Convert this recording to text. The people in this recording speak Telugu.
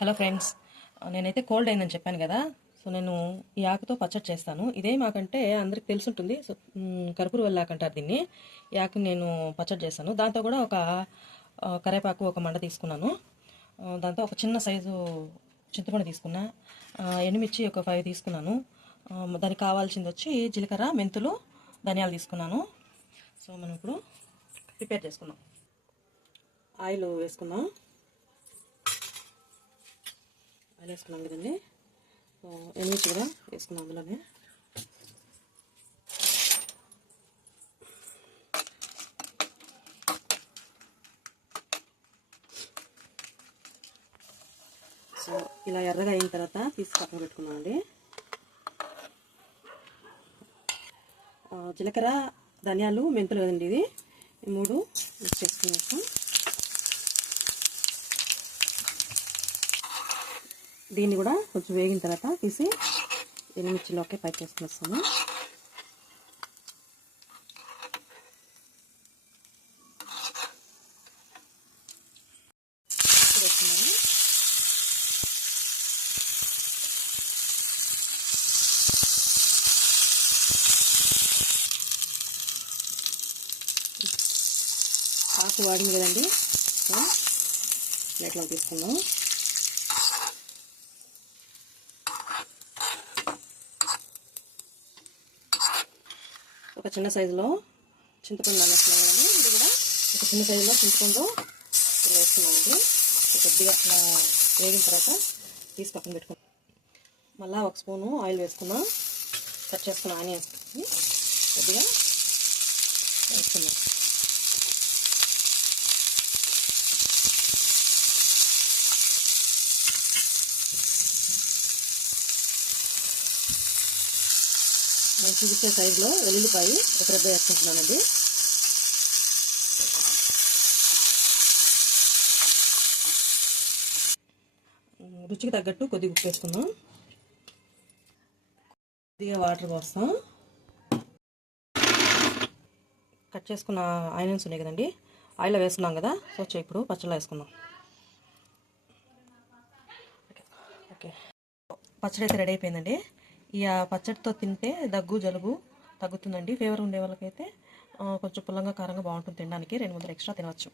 హలో ఫ్రెండ్స్, నేనైతే కోల్డ్ అయిందని చెప్పాను కదా. సో నేను ఈ ఆకుతో పచ్చడి చేస్తాను. ఇదేం ఆకంటే అందరికి తెలుసుంటుంది. సో కర్పూర వల్లి ఆకు అంటారు దీన్ని. ఈ ఆకుని నేను పచ్చడి చేస్తాను. దాంతో కూడా ఒక కరేపాకు ఒక మండ తీసుకున్నాను. దాంతో ఒక చిన్న సైజు చింతపండు తీసుకున్నా. ఎండుమిర్చి ఒక 5 తీసుకున్నాను. దానికి కావాల్సింది వచ్చి జీలకర్ర, మెంతులు, ధనియాలు తీసుకున్నాను. సో మనం ఇప్పుడు ప్రిపేర్ చేసుకుందాం. ఆయిల్ వేసుకుందాం. ఆయిల్ వేసుకున్నాం కదండి. ఎండుమిర్చి కూడా వేసుకున్నాం అందులోనే. సో ఇలా ఎర్రగా అయిన తర్వాత తీసి పక్కన పెట్టుకున్నామండి. జీలకర్ర, ధనియాలు, మెంతులు కదండి ఇది. ఈ 3 మిక్స్ చేసుకున్నాక దీన్ని కూడా కొంచెం వేగిన తర్వాత తీసి ఎండుమిర్చిలోకి పై చేసుకుని వేస్తున్నాను. ఆకు వాడింది కదండి, ప్లేట్లో తీసుకుందాం. ఒక చిన్న సైజులో చింతపండు నానేస్తున్నాం కదండి. ఇది కూడా ఒక చిన్న సైజులో చింతపండు వేస్తున్నామండి. కొద్దిగా వేగిన తర్వాత తీసి పక్కన పెట్టుకున్నాం. మళ్ళీ 1 స్పూను ఆయిల్ వేసుకున్నాం. కట్ చేసుకున్న ఆనియన్స్ కొద్దిగా వేసుకున్నాం. నేను చూపించే సైజులో వెల్లుల్లిపాయ ఒక రెబ్బ వేసుకుంటున్నానండి. రుచికి తగ్గట్టు కొద్దిగా ఉప్పు వేసుకుందాం. కొద్దిగా వాటర్ పోస్తాం. కట్ చేసుకున్న ఆనియన్స్ ఉన్నాయి కదండి, ఆయిల్లో వేసుకున్నాం కదా. సో ఇప్పుడు పచ్చడిలో వేసుకుందాం. ఓకే, పచ్చడి అయితే రెడీ అయిపోయిందండి. ఈ పచ్చడితో తింటే దగ్గు, జలుబు తగ్గుతుందండి. ఫీవర్ ఉండే వాళ్ళకైతే కొంచెం పుల్లంగా, కారంగా బాగుంటుంది తినడానికి. 2 ముద్దలు ఎక్స్ట్రా తినవచ్చు.